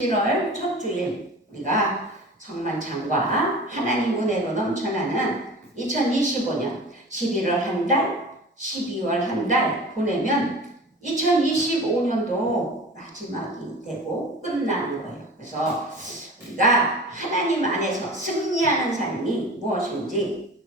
1월 첫 주일 우리가 성만찬과 하나님 은혜로 넘쳐나는 2025년 11월 한 달, 12월 한 달 보내면 2025년도 마지막이 되고 끝나는 거예요. 그래서 우리가 하나님 안에서 승리하는 삶이 무엇인지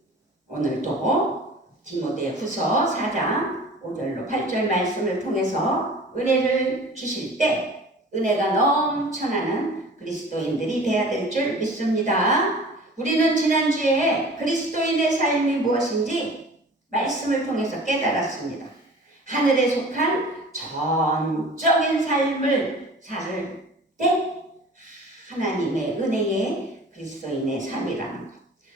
오늘도 디모데후서 4장 5절로 8절 말씀을 통해서 은혜를 주실 때 은혜가 넘쳐나는 그리스도인들이 되어야 될 줄 믿습니다. 우리는 지난주에 그리스도인의 삶이 무엇인지 말씀을 통해서 깨달았습니다. 하늘에 속한 전적인 삶을 살 때 하나님의 은혜의 그리스도인의 삶이라는 것.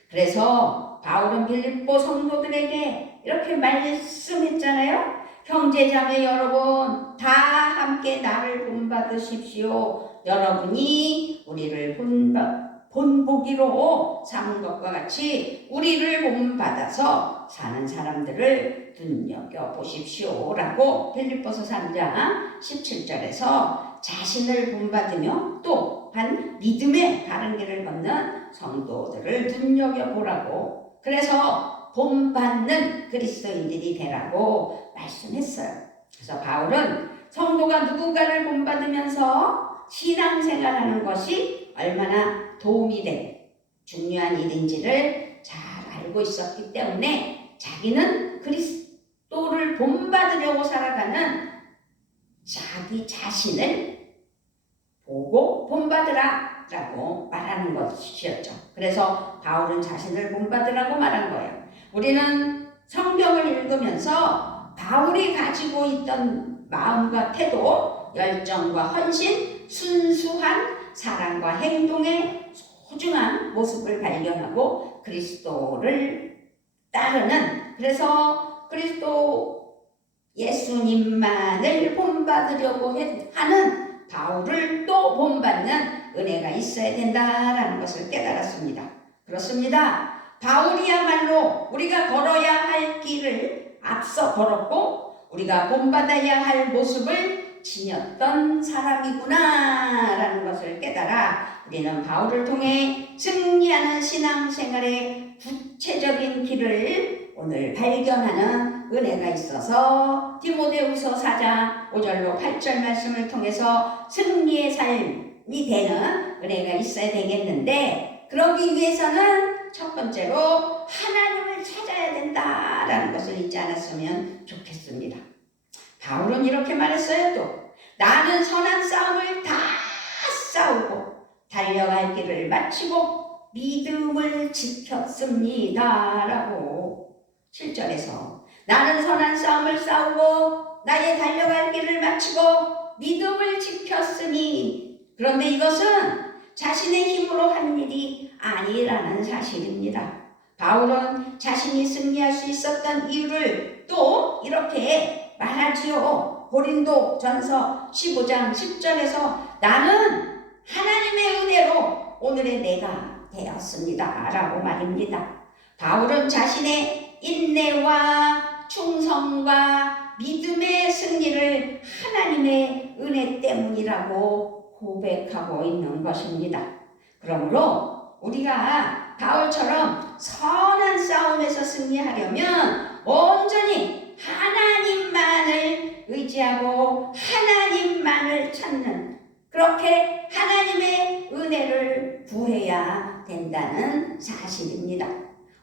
그래서 바울은 빌립보 성도들에게 이렇게 말씀했잖아요. 형제자매 여러분, 다 함께 나를 본받으십시오. 여러분이 우리를 본보기로 삼은 것과 같이 우리를 본받아서 사는 사람들을 눈여겨보십시오. 라고 빌립보서 3장 17절에서 자신을 본받으며 또한 믿음의 바른 길을 걷는 성도들을 눈여겨보라고, 그래서 본받는 그리스도인들이 되라고 말씀했어요. 그래서 바울은 성도가 누군가를 본받으면서 신앙생활하는 것이 얼마나 도움이 되고 중요한 일인지를 잘 알고 있었기 때문에 자기는 그리스도를 본받으려고 살아가는 자기 자신을 보고 본받으라 라고 말하는 것이었죠. 그래서 바울은 자신을 본받으라고 말한 거예요. 우리는 성경을 읽으면서 바울이 가지고 있던 마음과 태도, 열정과 헌신, 순수한 사랑과 행동의 소중한 모습을 발견하고 그리스도를 따르는, 그래서 그리스도 예수님만을 본받으려고 하는 바울을 또 본받는 은혜가 있어야 된다라는 것을 깨달았습니다. 그렇습니다. 바울이야말로 우리가 걸어야 할 길을 앞서 걸었고 우리가 본받아야 할 모습을 지녔던 사람이구나 라는 것을 깨달아 우리는 바울을 통해 승리하는 신앙생활의 구체적인 길을 오늘 발견하는 은혜가 있어서 디모데후서 4장 5절로 8절 말씀을 통해서 승리의 삶이 되는 은혜가 있어야 되겠는데, 그러기 위해서는 첫 번째로 하나님을 찾아야 된다라는 것을 잊지 않았으면 좋겠습니다. 바울은 이렇게 말했어요. 또 나는 선한 싸움을 다 싸우고 달려갈 길을 마치고 믿음을 지켰습니다 라고 7절에서 나는 선한 싸움을 싸우고 나의 달려갈 길을 마치고 믿음을 지켰으니, 그런데 이것은 자신의 힘으로 한 일이 아니라는 사실입니다. 바울은 자신이 승리할 수 있었던 이유를 또 이렇게 말하지요. 고린도전서 15장 10절에서 나는 하나님의 은혜로 오늘의 내가 되었습니다 라고 말입니다. 바울은 자신의 인내와 충성과 믿음의 승리를 하나님의 은혜 때문이라고 고백하고 있는 것입니다. 그러므로 우리가 바울처럼 선한 싸움에서 승리하려면 온전히 하나님만을 의지하고 하나님만을 찾는, 그렇게 하나님의 은혜를 구해야 된다는 사실입니다.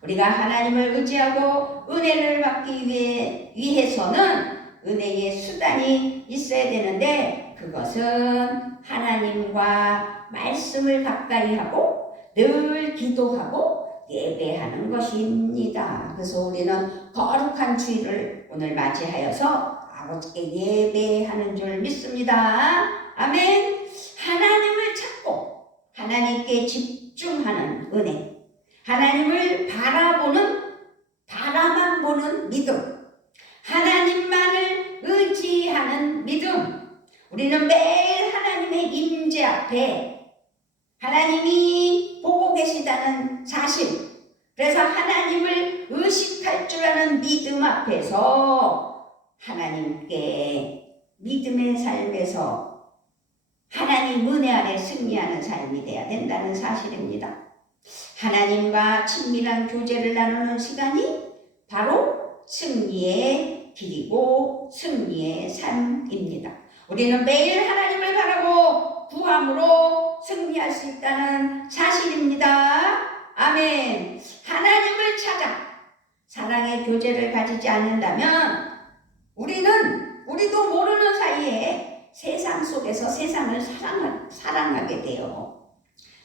우리가 하나님을 의지하고 은혜를 받기 위해서는 은혜의 수단이 있어야 되는데, 그것은 하나님과 말씀을 가까이 하고 늘 기도하고 예배하는 것입니다. 그래서 우리는 거룩한 주일을 오늘 맞이하여서 아버지께 예배하는 줄 믿습니다. 아멘. 하나님을 찾고 하나님께 집중하는 은혜, 하나님을 바라만 보는 믿음, 하나님만을 의지하는 믿음. 우리는 매일 하나님의 임재 앞에 하나님이 보고 계시다는 사실, 그래서 하나님을 의식할 줄 아는 믿음 앞에서 하나님께 믿음의 삶에서 하나님 은혜 아래 승리하는 삶이 되어야 된다는 사실입니다. 하나님과 친밀한 교제를 나누는 시간이 바로 승리의 길이고 승리의 삶입니다. 우리는 매일 하나님을 바라고 구함으로 승리할 수 있다는 사실입니다. 아멘. 하나님을 찾아 사랑의 교제를 가지지 않는다면 우리도 모르는 사이에 세상 속에서 세상을 사랑하게 돼요.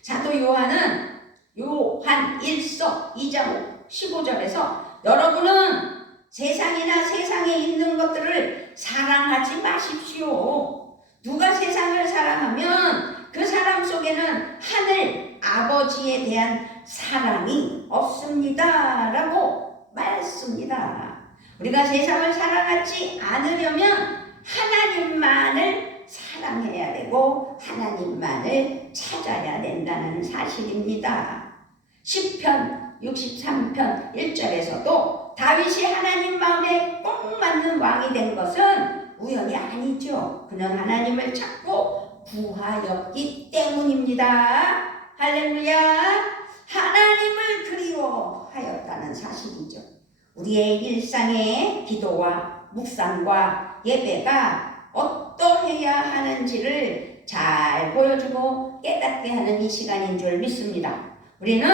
사도 요한 1서 2장 15절에서 여러분은 세상이나 세상에 있는 것들을 사랑하지 마십시오. 누가 세상을 사랑하면 그 사람 속에는 하늘 아버지에 대한 사랑이 없습니다. 라고 말했습니다. 우리가 세상을 사랑하지 않으려면 하나님만을 사랑해야 되고 하나님만을 찾아야 된다는 사실입니다. 시편 63편 1절에서도 다윗이 하나님 마음에 꼭 맞는 왕이 된 것은 우연이 아니죠. 그는 하나님을 찾고 구하였기 때문입니다. 할렐루야. 하나님을 그리워하였다는 사실이죠. 우리의 일상의 기도와 묵상과 예배가 어떠해야 하는지를 잘 보여주고 깨닫게 하는 이 시간인 줄 믿습니다. 우리는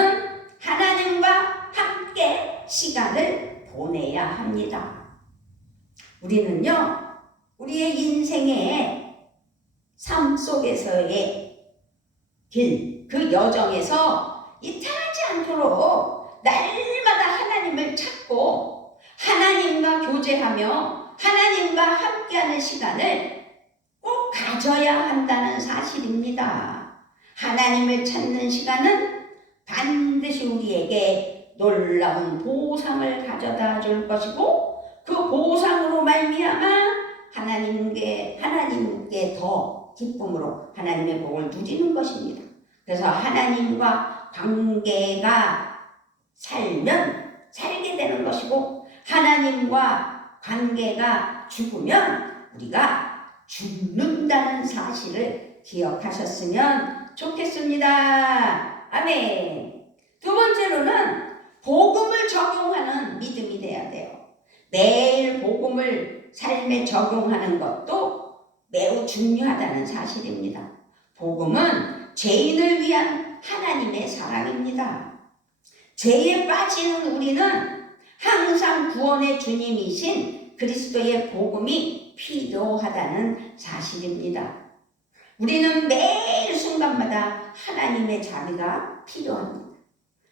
하나님과 함께 시간을 보내야 합니다. 우리는요, 우리의 인생의 삶 속에서의 길, 그 여정에서 이탈하지 않도록 날마다 하나님을 찾고 하나님과 교제하며 하나님과 함께하는 시간을 꼭 가져야 한다는 사실입니다. 하나님을 찾는 시간은 반드시 우리에게 놀라운 보상을 가져다 줄 것이고 그 보상으로 말미암아 하나님께 더 기쁨으로 하나님의 복을 누리는 것입니다. 그래서 하나님과 관계가 살면 살게 되는 것이고 하나님과 관계가 죽으면 우리가 죽는다는 사실을 기억하셨으면 좋겠습니다. 아멘. 두 번째로는 복음을 적용하는 믿음이 돼야 돼요. 매일 복음을 삶에 적용하는 것도 매우 중요하다는 사실입니다. 복음은 죄인을 위한 하나님의 사랑입니다. 죄에 빠지는 우리는 항상 구원의 주님이신 그리스도의 복음이 필요하다는 사실입니다. 우리는 매일 순간마다 하나님의 자비가 필요합니다.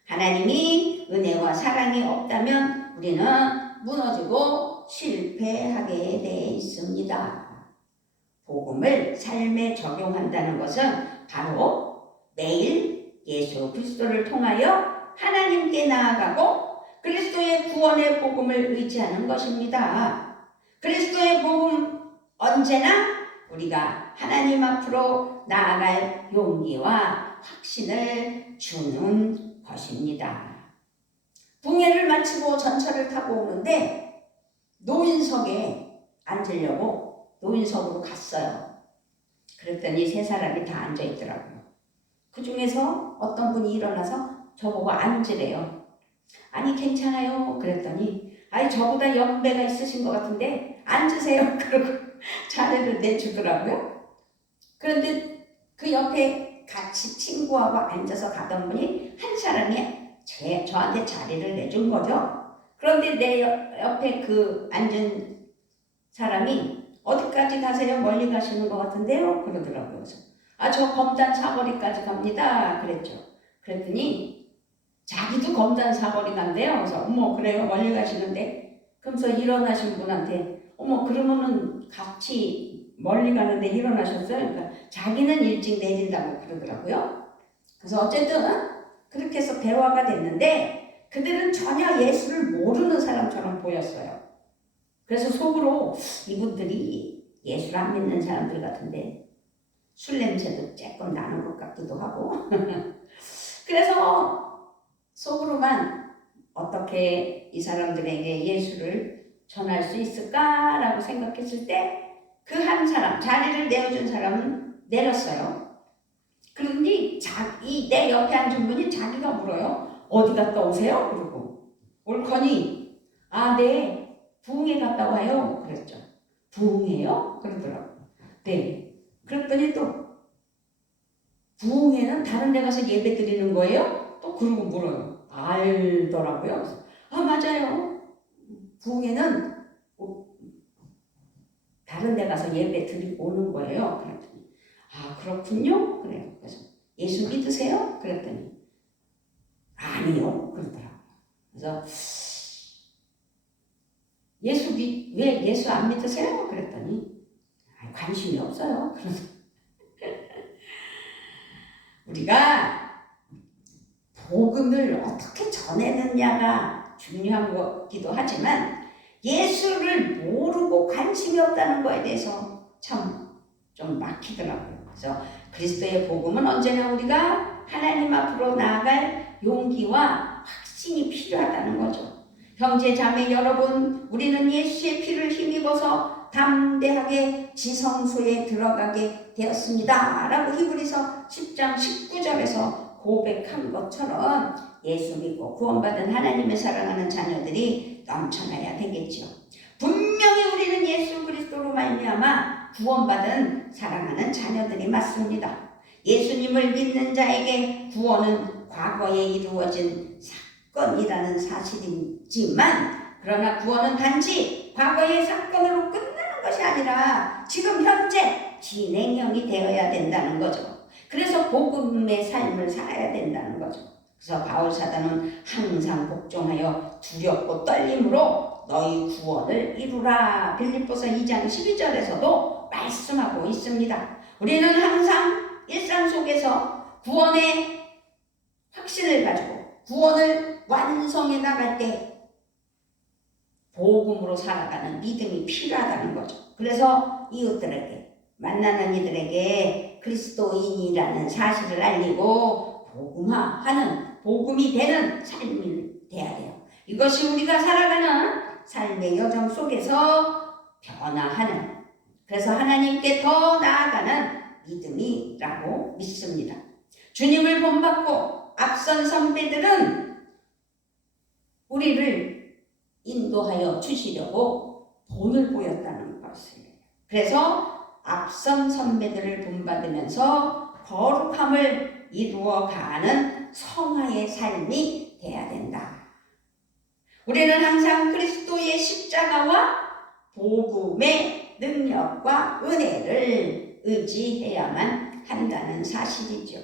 하나님이 은혜와 사랑이 없다면 우리는 무너지고 실패하게 돼 있습니다. 복음을 삶에 적용한다는 것은 바로 매일 예수 그리스도를 통하여 하나님께 나아가고 그리스도의 구원의 복음을 의지하는 것입니다. 그리스도의 복음 언제나 우리가 하나님 앞으로 나아갈 용기와 확신을 주는 것입니다. 동해를 마치고 전철을 타고 오는데 노인석에 앉으려고 노인석으로 갔어요. 그랬더니 세 사람이 다 앉아 있더라고요. 그 중에서 어떤 분이 일어나서 저보고 앉으래요. 아니 괜찮아요. 그랬더니 아니 저보다 연배가 있으신 것 같은데 앉으세요. 그러고 자리를 내주더라고요. 그런데 그 옆에 같이 친구하고 앉아서 가던 분이 한 사람이 저한테 자리를 내준 거죠. 그런데 내 옆에 그 앉은 사람이 어디까지 가세요? 멀리 가시는 것 같은데요? 그러더라고요. 그래서 저 검단 사거리까지 갑니다. 그랬죠. 그랬더니 자기도 검단 사거리 간대요. 그래서 어머 그래요? 멀리 가시는데? 그러면서 일어나신 분한테 어머 그러면은 같이 멀리 가는데 일어나셨어요? 그러니까 자기는 일찍 내린다고 그러더라고요. 그래서 어쨌든 그렇게 해서 대화가 됐는데 그들은 전혀 예수를 모르는 사람처럼 보였어요. 그래서 속으로 이분들이 예수를 안 믿는 사람들 같은데 술 냄새도 조금 나는 것 같기도 하고 그래서 속으로만 어떻게 이 사람들에게 예수를 전할 수 있을까라고 생각했을 때 그 한 사람, 자리를 내어준 사람은 내렸어요. 그러니 내 옆에 앉은 분이 자기가 물어요. 어디 갔다 오세요? 그러고 옳거니 네, 부흥회 갔다 와요. 그랬죠. 부흥회요? 그러더라고요. 네. 그랬더니 또 부흥회는 다른 데 가서 예배 드리는 거예요? 또 그러고 물어요. 알더라고요. 맞아요. 부흥회는 다른 데 가서 예배 드리고 오는 거예요. 그랬더니 그렇군요. 그래요. 그래서 예수 믿으세요? 그랬더니 아니요. 그러더라고요. 그래서 왜 예수 안 믿으세요? 그랬더니 관심이 없어요. 그래서 우리가 복음을 어떻게 전해느냐가 중요한 거기도 하지만 예수를 모르고 관심이 없다는 거에 대해서 참 좀 막히더라고요. 그래서 그리스도의 복음은 언제나 우리가 하나님 앞으로 나아갈 용기와 확신이 필요하다는 거죠. 형제 자매 여러분, 우리는 예수의 피를 힘입어서 담대하게 지성소에 들어가게 되었습니다 라고 히브리서 10장 19절에서 고백한 것처럼 예수 믿고 구원받은 하나님의 사랑하는 자녀들이 넘쳐나야 되겠죠. 분명히 우리는 예수 그리스도로 말미암아 구원받은 사랑하는 자녀들이 맞습니다. 예수님을 믿는 자에게 구원은 과거에 이루어진 사건이라는 사실이지만 그러나 구원은 단지 과거의 사건으로 끝나는 것이 아니라 지금 현재 진행형이 되어야 된다는 거죠. 그래서 복음의 삶을 살아야 된다는 거죠. 그래서 바울 사도는 항상 복종하여 두렵고 떨림으로 너희 구원을 이루라 빌립보서 2장 12절에서도 말씀하고 있습니다. 우리는 항상 일상 속에서 구원의 확신을 가지고 구원을 완성해 나갈 때 복음으로 살아가는 믿음이 필요하다는 거죠. 그래서 이웃들에게 만나는 이들에게 그리스도인이라는 사실을 알리고 복음화하는 복음이 되는 삶이 돼야 돼요. 이것이 우리가 살아가는 삶의 여정 속에서 변화하는 그래서 하나님께 더 나아가는 믿음이라고 믿습니다. 주님을 본받고 앞선 선배들은 우리를 인도하여 주시려고 본을 보였다는 것을. 그래서 앞선 선배들을 본받으면서 거룩함을 이루어가는 성화의 삶이 돼야 된다. 우리는 항상 그리스도의 십자가와 복음의 능력과 은혜를 의지해야만 한다는 사실이죠.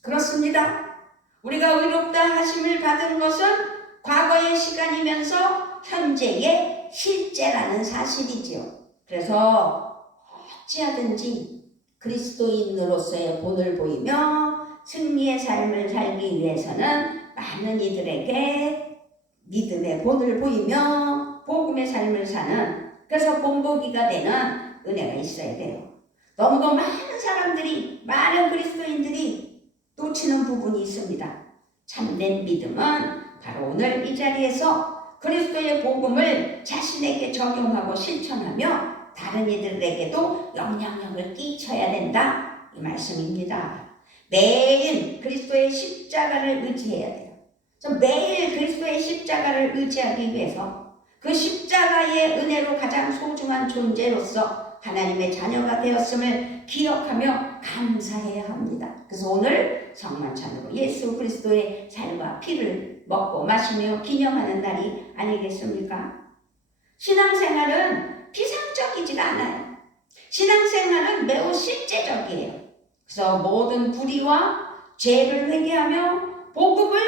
그렇습니다. 우리가 의롭다 하심을 받은 것은 과거의 시간이면서 현재의 실제라는 사실이지요. 그래서 어찌하든지 그리스도인으로서의 본을 보이며 승리의 삶을 살기 위해서는 많은 이들에게 믿음의 본을 보이며 복음의 삶을 사는 그래서 본보기가 되는 은혜가 있어야 돼요. 너무도 많은 사람들이 많은 그리스도인들이 놓치는 부분이 있습니다. 참된 믿음은 바로 오늘 이 자리에서 그리스도의 복음을 자신에게 적용하고 실천하며 다른 이들에게도 영향력을 끼쳐야 된다 이 말씀입니다. 매일 그리스도의 십자가를 의지해야 돼요. 매일 그리스도의 십자가를 의지하기 위해서 그 십자가의 은혜로 가장 소중한 존재로서 하나님의 자녀가 되었음을 기억하며 감사해야 합니다. 그래서 오늘 성만찬으로 예수 그리스도의 살과 피를 먹고 마시며 기념하는 날이 아니겠습니까? 신앙생활은 비상적이지가 않아요. 신앙생활은 매우 실제적이에요. 그래서 모든 불의와 죄를 회개하며 복음을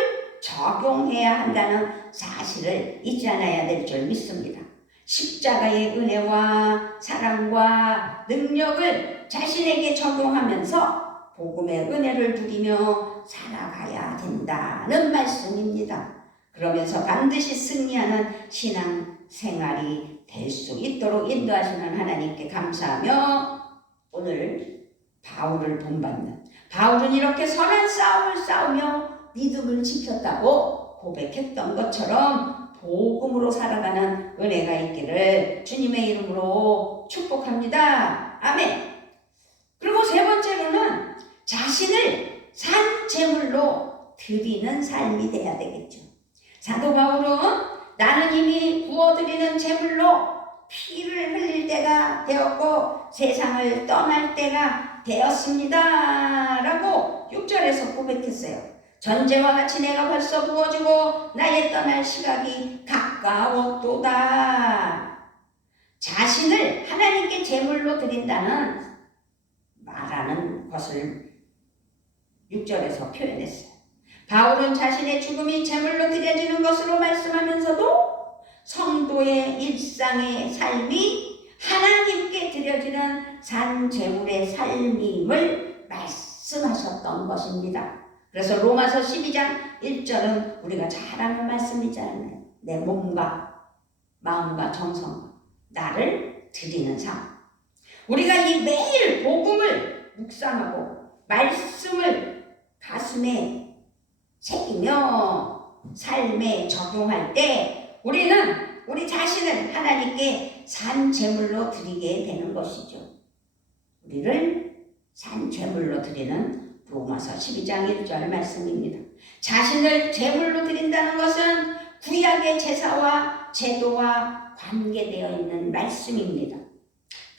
적용해야 한다는 사실을 잊지 않아야 될 줄 믿습니다. 십자가의 은혜와 사랑과 능력을 자신에게 적용하면서 복음의 은혜를 누리며 살아가야 된다는 말씀입니다. 그러면서 반드시 승리하는 신앙생활이 될 수 있도록 인도하시는 하나님께 감사하며 오늘 바울을 본받는 바울은 이렇게 선한 싸움을 싸우며 믿음을 지켰다고 고백했던 것처럼 복음으로 살아가는 은혜가 있기를 주님의 이름으로 축복합니다. 아멘. 그리고 세 번째로는 자신을 산 제물로 드리는 삶이 돼야 되겠죠. 사도 바울은 나는 이미 부어드리는 제물로 피를 흘릴 때가 되었고 세상을 떠날 때가 되었습니다 라고 6절에서 고백했어요. 전제와 같이 내가 벌써 부어지고 나의 떠날 시각이 가까웠도다. 자신을 하나님께 제물로 드린다는 말하는 것을 6절에서 표현했어요. 바울은 자신의 죽음이 제물로 드려지는 것으로 말씀하면서도 성도의 일상의 삶이 하나님께 드려지는 산 제물의 삶임을 말씀하셨던 것입니다. 그래서 로마서 12장 1절은 우리가 잘 아는 말씀이잖아요. 내 몸과 마음과 정성과 나를 드리는 삶. 우리가 이 매일 복음을 묵상하고 말씀을 가슴에 새기며 삶에 적용할 때 우리는 우리 자신을 하나님께 산 제물로 드리게 되는 것이죠. 우리를 산 제물로 드리는 로마서 12장 1절 말씀입니다. 자신을 제물로 드린다는 것은 구약의 제사와 제도와 관계되어 있는 말씀입니다.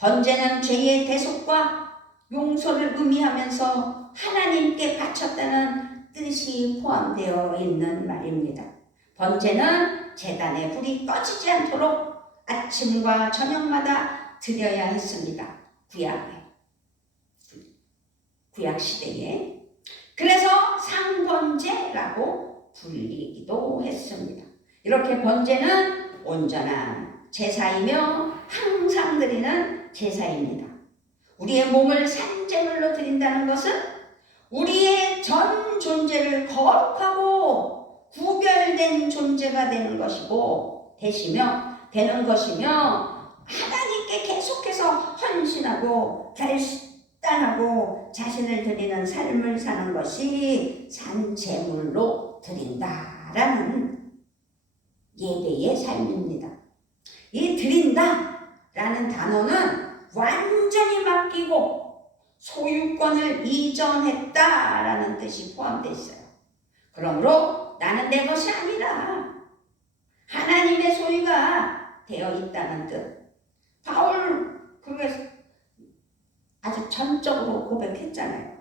번제는 죄의 대속과 용서를 의미하면서 하나님께 바쳤다는 뜻이 포함되어 있는 말입니다. 번제는 제단의 불이 꺼지지 않도록 아침과 저녁마다 드려야 했습니다. 구약 시대에. 그래서 상번제라고 불리기도 했습니다. 이렇게 번제는 온전한 제사이며 항상 드리는 제사입니다. 우리의 몸을 산제물로 드린다는 것은 우리의 전 존재를 거룩하고 구별된 존재가 되는 것이고 되는 것이며 하나님께 계속해서 헌신하고 결단하고 자신을 드리는 삶을 사는 것이 산제물로 드린다라는 예배의 삶입니다. 이 드린다라는 단어는 완전히 맡기고 소유권을 이전했다라는 뜻이 포함되어 있어요. 그러므로 나는 내 것이 아니라 하나님의 소유가 되어 있다는 뜻. 바울 그래서 아주 전적으로 고백했잖아요.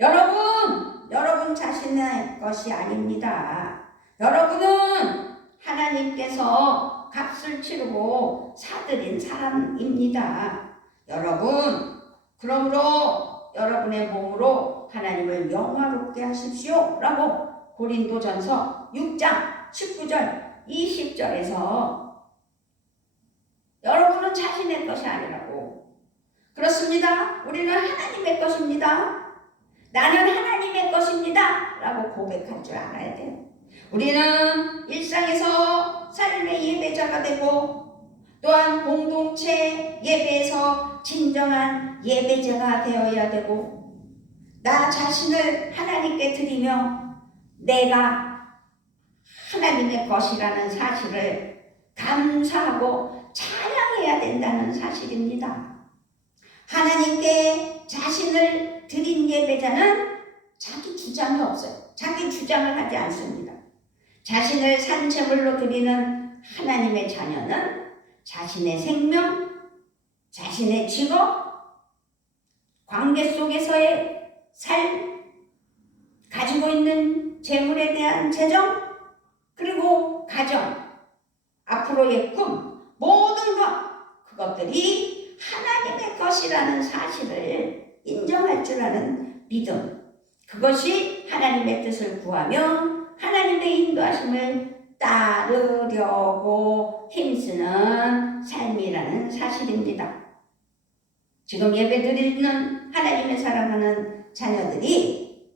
여러분 자신의 것이 아닙니다. 여러분은 하나님께서 값을 치르고 사들인 사람입니다. 여러분, 그러므로 여러분의 몸으로 하나님을 영화롭게 하십시오 라고 고린도전서 6장 19절 20절에서 여러분은 자신의 것이 아니라고. 그렇습니다. 우리는 하나님의 것입니다. 나는 하나님의 것입니다 라고 고백할 줄 알아야 돼요. 우리는 일상에서 삶의 예배자가 되고 또한 공동체 예배에서 진정한 예배자가 되어야 되고 나 자신을 하나님께 드리며 내가 하나님의 것이라는 사실을 감사하고 찬양해야 된다는 사실입니다. 하나님께 자신을 드린 예배자는 자기 주장이 없어요. 자기 주장을 하지 않습니다. 자신을 산제물로 드리는 하나님의 자녀는 자신의 생명, 자신의 직업, 관계 속에서의 삶, 가지고 있는 재물에 대한 재정, 그리고 가정, 앞으로의 꿈, 모든 그것들이 하나님의 것이라는 사실을 인정할 줄 아는 믿음, 그것이 하나님의 뜻을 구하며 하나님의 인도하심을 따르려고 힘쓰는 삶이라는 사실입니다. 지금 예배드리는 하나님의 사랑하는 자녀들이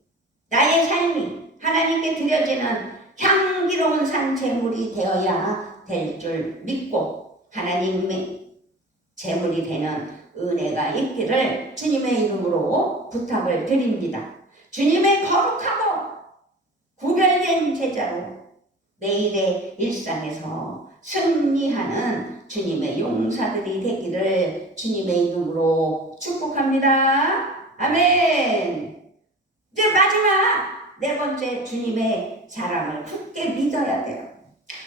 나의 삶이 하나님께 드려지는 향기로운 산제물이 되어야 될 줄 믿고 하나님의 제물이 되는 은혜가 있기를 주님의 이름으로 부탁을 드립니다. 주님의 거룩하고 구별된 제자로 매일의 일상에서 승리하는 주님의 용사들이 되기를 주님의 이름으로 축복합니다. 아멘. 이제 마지막 네 번째, 주님의 사랑을 굳게 믿어야 돼요.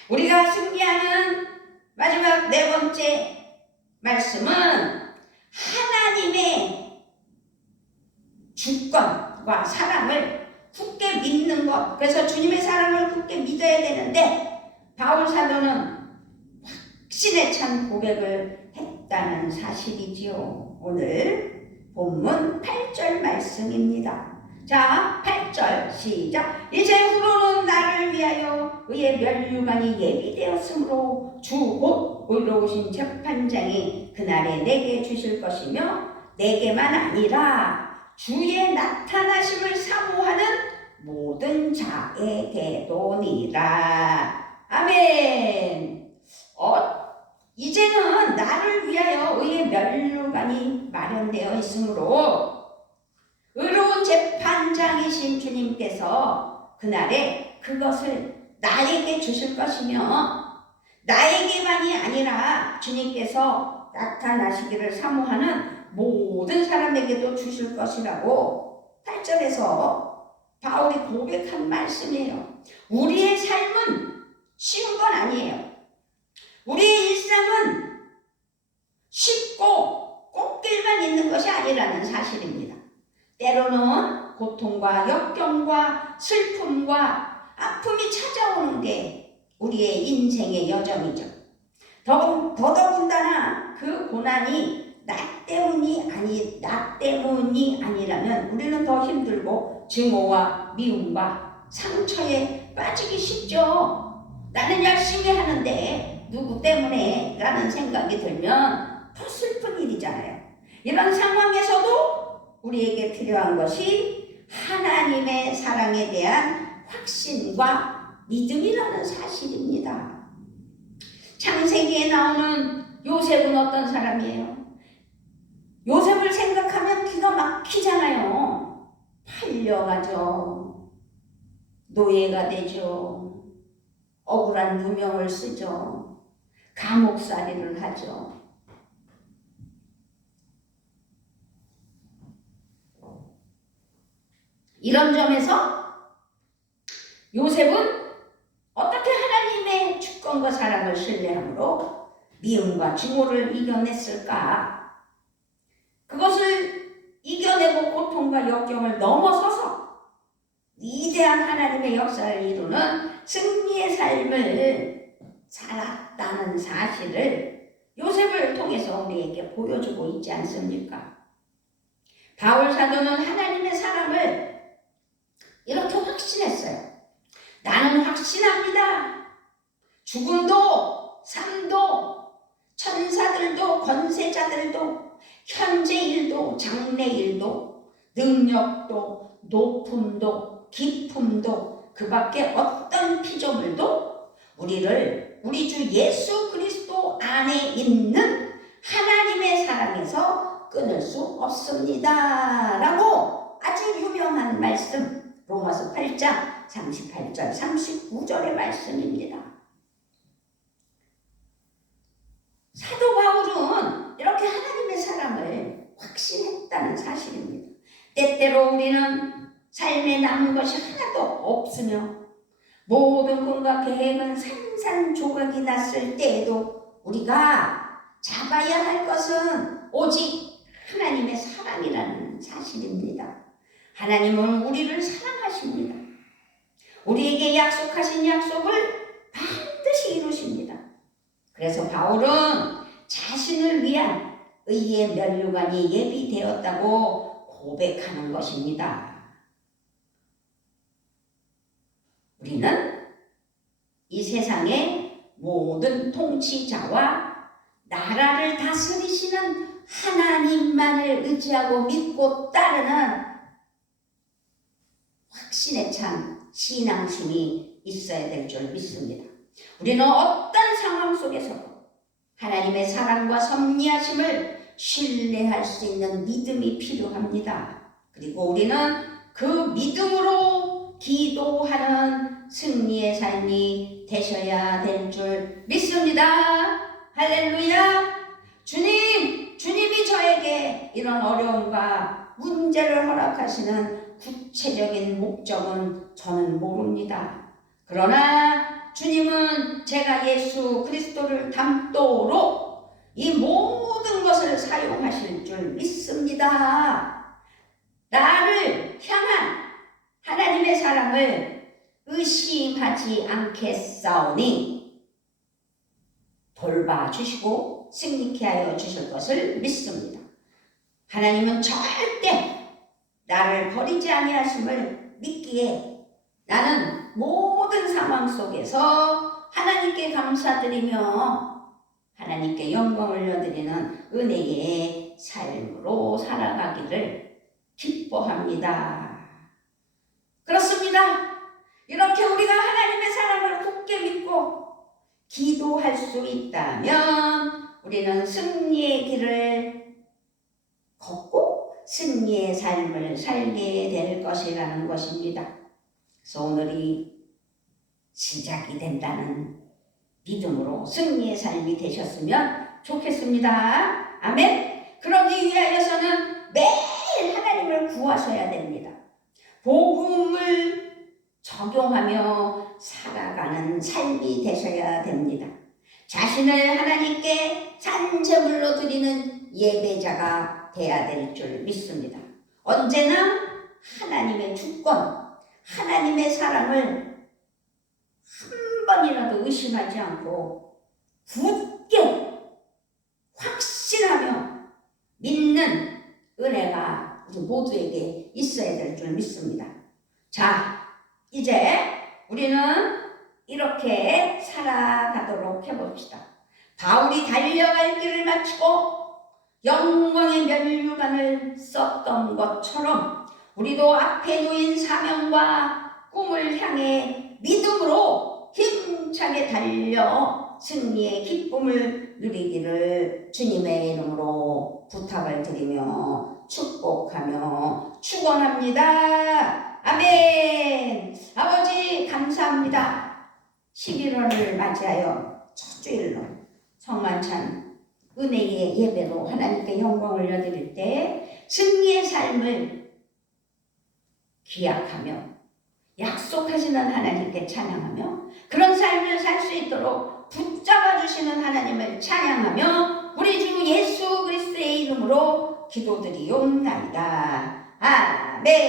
우리가 승리하는 마지막 네 번째 말씀은 하나님의 주권과 사랑을 굳게 믿는 것. 그래서 주님의 사랑을 굳게 믿어야 되는데 바울 사도는 확신에 찬 고백을 했다는 사실이지요. 오늘 본문 8절 말씀입니다. 자, 8절 시작. 이제 후로는 나를 위하여 의의 면류관이 예비되었으므로 주 곧 의로우신 재판장이 그날에 내게 주실 것이며 내게만 아니라 주의 나타나심을 사모하는 모든 자에게도니라. 아멘. 이제는 나를 위하여 의의 면류관이 마련되어 있으므로 의로운 재판장이신 주님께서 그날에 그것을 나에게 주실 것이며 나에게만이 아니라 주님께서 나타나시기를 사모하는 모든 사람에게도 주실 것이라고 8절에서 바울이 고백한 말씀이에요. 우리의 삶은 쉬운 건 아니에요. 우리의 일상은 쉽고 꽃길만 있는 것이 아니라는 사실입니다. 때로는 고통과 역경과 슬픔과 아픔이 찾아오는 게 우리의 인생의 여정이죠. 더더군다나 그 고난이 나 때문이 아니라면 우리는 더 힘들고 증오와 미움과 상처에 빠지기 쉽죠. 나는 열심히 하는데 누구 때문에? 라는 생각이 들면 더 슬픈 일이잖아요. 이런 상황에서도 우리에게 필요한 것이 하나님의 사랑에 대한 확신과 믿음이라는 사실입니다. 창세기에 나오는 요셉은 어떤 사람이에요? 요셉을 생각하면 기가 막히잖아요. 팔려가죠. 노예가 되죠. 억울한 누명을 쓰죠. 감옥살이를 하죠. 이런 점에서 요셉은 어떻게 하나님의 주권과 사랑을 신뢰함으로 미움과 증오를 이겨냈을까? 그것을 이겨내고 고통과 역경을 넘어서서 위대한 하나님의 역사를 이루는 승리의 삶을 살았다는 사실을 요셉을 통해서 우리에게 보여주고 있지 않습니까? 바울 사도는 하나님의 사랑을 이렇게 확신했어요. 나는 확신합니다. 죽음도 삶도 천사들도 권세자들도 현재 일도 장래 일도 능력도 높음도 깊음도 그 밖에 어떤 피조물도 우리 주 예수 그리스도 안에 있는 하나님의 사랑에서 끊을 수 없습니다. 라고 아주 유명한 말씀 로마서 8장 38절 39절의 말씀입니다. 사도 바울은 이렇게 하나님의 사랑을 확신했다는 사실입니다. 때때로 우리는 삶에 남은 것이 하나도 없으며 모든 꿈과 계획은 산산조각이 났을 때에도 우리가 잡아야 할 것은 오직 하나님의 사랑이라는 사실입니다. 하나님은 우리를 사랑하십니다. 우리에게 약속하신 약속을 반드시 이루십니다. 그래서 바울은 자신을 위한 의의 면류관이 예비되었다고 고백하는 것입니다. 우리는 이 세상의 모든 통치자와 나라를 다스리시는 하나님만을 의지하고 믿고 따르는 확신에 찬 신앙심이 있어야 될 줄 믿습니다. 우리는 어떤 상황 속에서도 하나님의 사랑과 섭리하심을 신뢰할 수 있는 믿음이 필요합니다. 그리고 우리는 그 믿음으로 기도하는 승리의 삶이 되셔야 될 줄 믿습니다. 할렐루야. 주님이 저에게 이런 어려움과 문제를 허락하시는 구체적인 목적은 저는 모릅니다. 그러나 주님은 제가 예수 그리스도를 닮도록 이 모든 것을 사용하실 줄 믿습니다. 나를 향한 하나님의 사랑을 의심하지 않겠사오니 돌봐주시고 승리케 하여 주실 것을 믿습니다. 하나님은 절대 나를 버리지 아니하심을 믿기에 나는 모든 상황 속에서 하나님께 감사드리며 하나님께 영광을 올려드리는 은혜의 삶으로 살아가기를 기뻐합니다. 그렇습니다. 이렇게 우리가 하나님의 사랑을 굳게 믿고 기도할 수 있다면 우리는 승리의 길을 걷고 승리의 삶을 살게 될 것이라는 것입니다. 그래서 오늘이 시작이 된다는 믿음으로 승리의 삶이 되셨으면 좋겠습니다. 아멘. 그러기 위하여서는 매일 하나님을 구하셔야 됩니다. 복음을 적용하며 살아가는 삶이 되셔야 됩니다. 자신을 하나님께 산제물로 드리는 예배자가 되어야 될 줄 믿습니다. 언제나 하나님의 주권, 하나님의 사랑을 한 번이라도 의심하지 않고 굳게 확신하며 믿는 은혜가 우리 모두에게 있어야 될 줄 믿습니다. 자, 이제 우리는 이렇게 살아가도록 해봅시다. 바울이 달려갈 길을 마치고 영광의 면류관을 썼던 것처럼 우리도 앞에 놓인 사명과 꿈을 향해 믿음으로 힘차게 달려 승리의 기쁨을 누리기를 주님의 이름으로 부탁을 드리며 축복하며 축원합니다. 아멘. 아버지 감사합니다. 11월을 맞이하여 첫 주일로 성만찬 은혜의 예배로 하나님께 영광을 올려드릴 때 승리의 삶을 기약하며 약속하시는 하나님께 찬양하며 그런 삶을 살 수 있도록 붙잡아 주시는 하나님을 찬양하며 우리 주 예수 그리스도의 이름으로 기도드리옵나이다. 아멘.